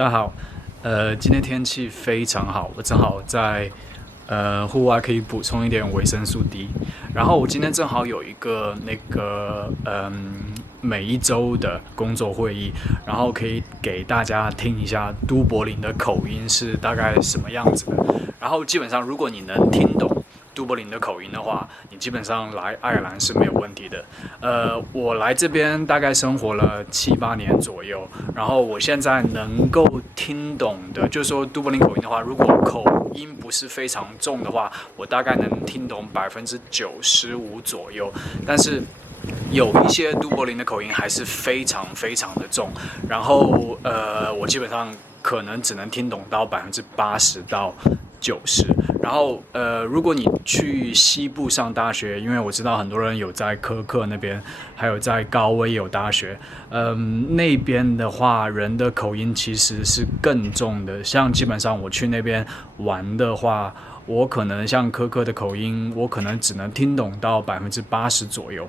大家好，今天天气非常好，我正好在户外可以补充一点维生素 D，然后我今天正好有一个每一周的工作会议，然后可以给大家听一下都柏林的口音是大概什么样子的，然后基本上如果你能听懂都柏林的口音的话，你基本上来爱尔兰是没有问题的。我来这边大概生活了7-8年左右，然后我现在能够听懂的，就是说都柏林口音的话，如果口音不是非常重的话，我大概能听懂95%左右。但是有一些都柏林的口音还是非常非常的重，然后我基本上可能只能听懂到80%到90%。然后如果你去西部上大学，因为我知道很多人有在科克那边，还有在高威有大学，那边的话人的口音其实是更重的。像基本上我去那边玩的话，我可能像科克的口音，我可能只能听懂到80%左右。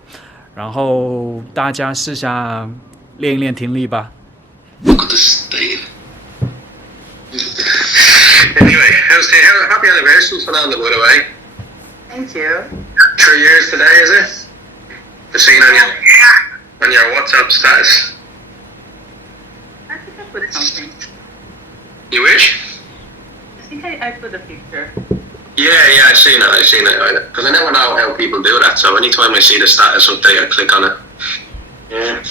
然后大家试下练一练听力吧。Anyway, happy anniversary, Fernando, by the way. Thank you. 3 years today, is it? I've seen on your WhatsApp status. I think I put something. You wish? I think I put a picture. Yeah, I've seen it. Because I never know how people do that, so anytime I see the status update, I click on it. Yeah.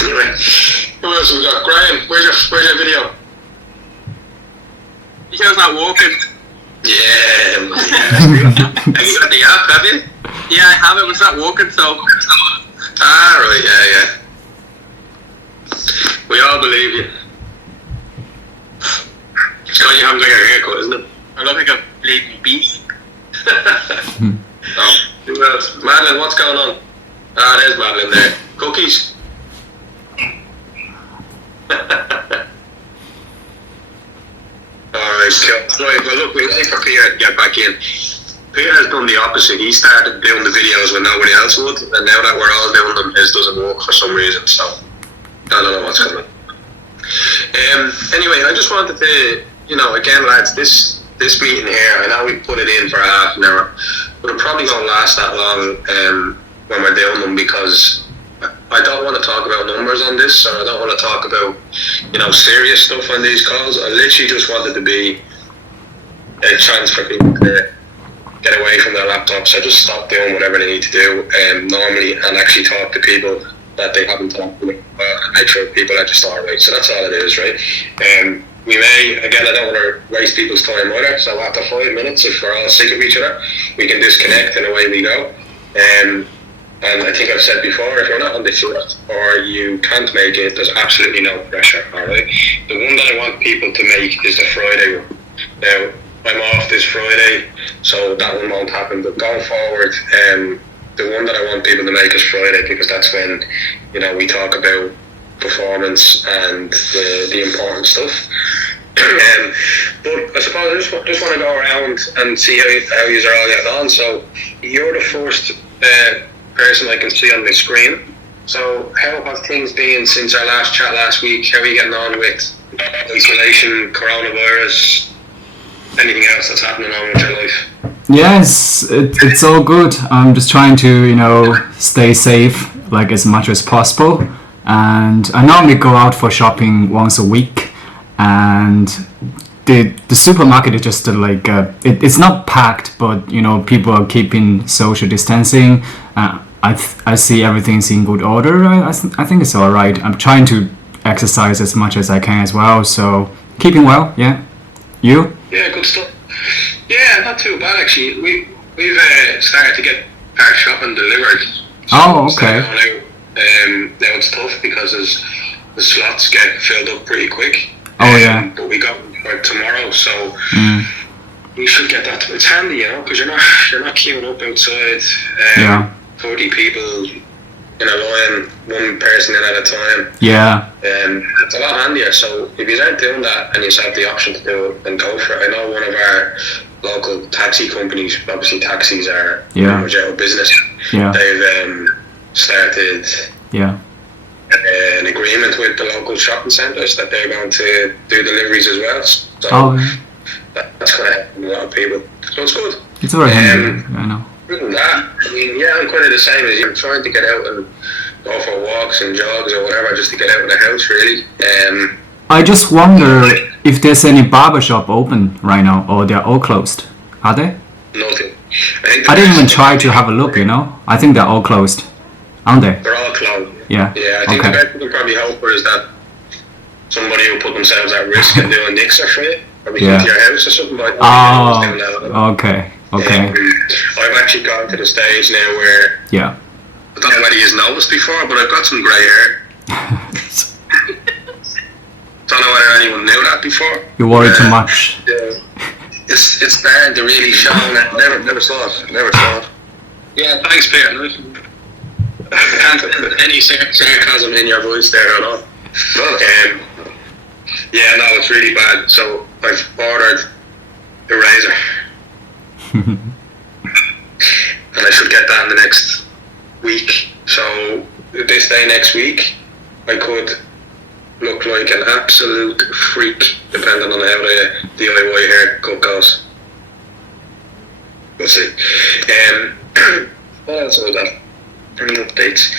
Anyway, who else have we got? Graham, where's your video? How's that walking? Yeah. Have you got the app, have you? Yeah, I have it. Was that walking? So. Right, yeah. We all believe you. It's because you haven't got your haircut, isn't it? I look like a bleeding beast. Oh, who else? Madeline, what's going on? There's Madeline there. Cookies. Alright, cool. Right, well look, we'll wait for Peter to get back in. Peter has done the opposite. He started doing the videos when nobody else would, and now that we're all doing them, his doesn't work for some reason, so I don't know what's going on. Anyway, I just wanted to, again lads, this meeting here, I know we put it in for half an hour, but it probably won't last that long when we're doing them, because I don't want to talk about numbers on this, or I don't want to talk about, serious stuff on these calls. I literally just wanted to be a chance for people to get away from their laptops. I just stop doing whatever they need to do normally and actually talk to people that they haven't talked to and make sure people are just alright. So that's all it is, right? We may, again, I don't want to waste people's time either, so after 5 minutes, if we're all sick of each other, we can disconnect and away we go. And I think I've said before, if you're not on the shift or you can't make it, there's absolutely no pressure, alright? The one that I want people to make is the Friday one. Now, I'm off this Friday, so that one won't happen, but going forward, the one that I want people to make is Friday, because that's when, we talk about performance and the important stuff. But I suppose I just want to go around and see how you are all getting on. So you're the first person I can see on the screen. So how have things been since our last chat last week? How are you getting on with isolation, coronavirus, anything else that's happening on with your life? Yes, it's all good. I'm just trying to, stay safe, like as much as possible. And I normally go out for shopping once a week, and the supermarket is just it's not packed, but people are keeping social distancing. I see everything's in good order. I think it's all right. I'm trying to exercise as much as I can as well, so keeping well. Yeah, you? Yeah, good stuff. Yeah, not too bad actually. We've started to get our shopping delivered. So oh, okay. Now it's tough because the slots get filled up pretty quick. Oh yeah. But we got for tomorrow, so we should get that. It's handy, because you're not queuing up outside. 30 people in a line, one person in at a time. Yeah. It's a lot handier. So if you aren't doing that and you have the option to do it, then go for it. I know one of our local taxi companies, obviously taxis are pretty much out of business. Yeah. They've started an agreement with the local shopping centres that they're going to do deliveries as well. So that's going to help a lot of people. So it's good. It's very handy, I know. Other than that, I mean, yeah, I'm kind of the same as you. I'm trying to get out and go for walks and jogs or whatever, just to get out of the house, really. I just wonder if there's any barbershop open right now, or they're all closed. Are they? Nothing. I didn't even try to have a look, you know. I think they're all closed, aren't they? They're all closed. Yeah. Yeah, I think the best we can probably hope for is that somebody will put themselves at risk and do a nixer for you. Probably come to your house or something like that. Oh, okay. I've actually gotten to the stage now where Yeah. I don't know whether you've noticed before, but I've got some grey hair. Don't know whether anyone knew that before. You worry too much. Yeah. It's starting to really show. Never saw it. Yeah, thanks, Peter. Can't put any sarcasm in your voice there at all. Yeah, no, it's really bad. So I've ordered a razor. And I should get that in the next week. So this day next week, I could look like an absolute freak, depending on how the DIY haircut goes. We'll see. What else was that? Any updates?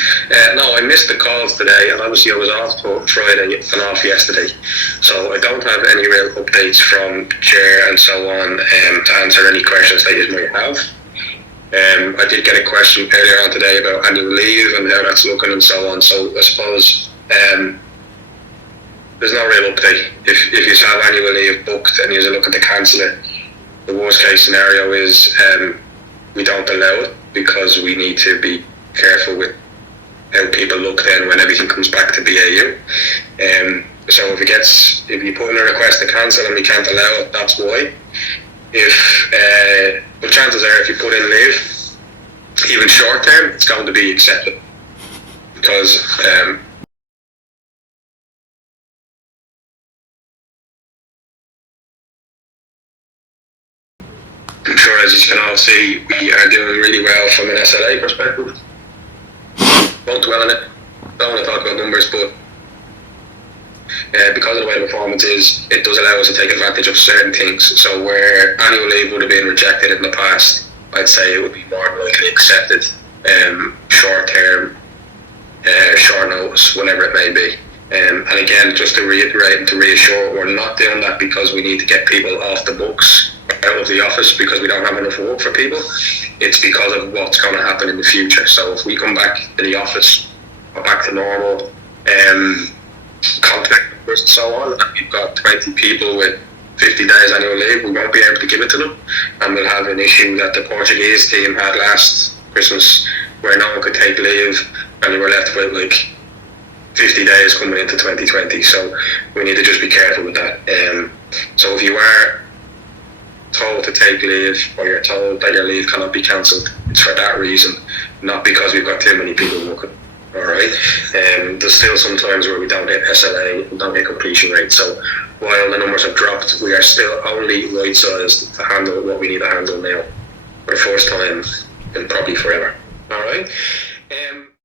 No, I missed the calls today, and obviously I was off for Friday and off yesterday, so I don't have any real updates from Chair and so on to answer any questions that you might have. I did get a question earlier on today about annual leave and how that's looking and so on, so I suppose there's no real update. If you have annual leave booked and you're looking to cancel it, the worst case scenario is we don't allow it because we need to be careful with how people look then when everything comes back to BAU. So if you put in a request to cancel and we can't allow it, that's why. But chances are if you put in leave, even short term, it's going to be accepted because I'm sure, as you can all see, we are doing really well from an SLA perspective. Won't dwell on it. Don't want to talk about numbers, but because of the way the performance is, it does allow us to take advantage of certain things. So where annual leave would have been rejected in the past, I'd say it would be more than likely accepted short term, short notice, whatever it may be. And again, just to reiterate and to reassure, we're not doing that because we need to get people off the books, out of the office, because we don't have enough work for people. It's because of what's going to happen in the future. So if we come back to the office, or back to normal, contact numbers and so on, and we've got 20 people with 50 days annual leave, we won't be able to give it to them, and we'll have an issue that the Portuguese team had last Christmas, where no one could take leave, and they were left with like 50 days coming into 2020. So we need to just be careful with that. So if you are told to take leave, or you're told that your leave cannot be cancelled, it's for that reason, not because we've got too many people working. Alright, there's still some times where we don't hit SLA, we don't hit completion rate. So while the numbers have dropped, we are still only right sized to handle what we need to handle now for the first time in probably forever. Alright.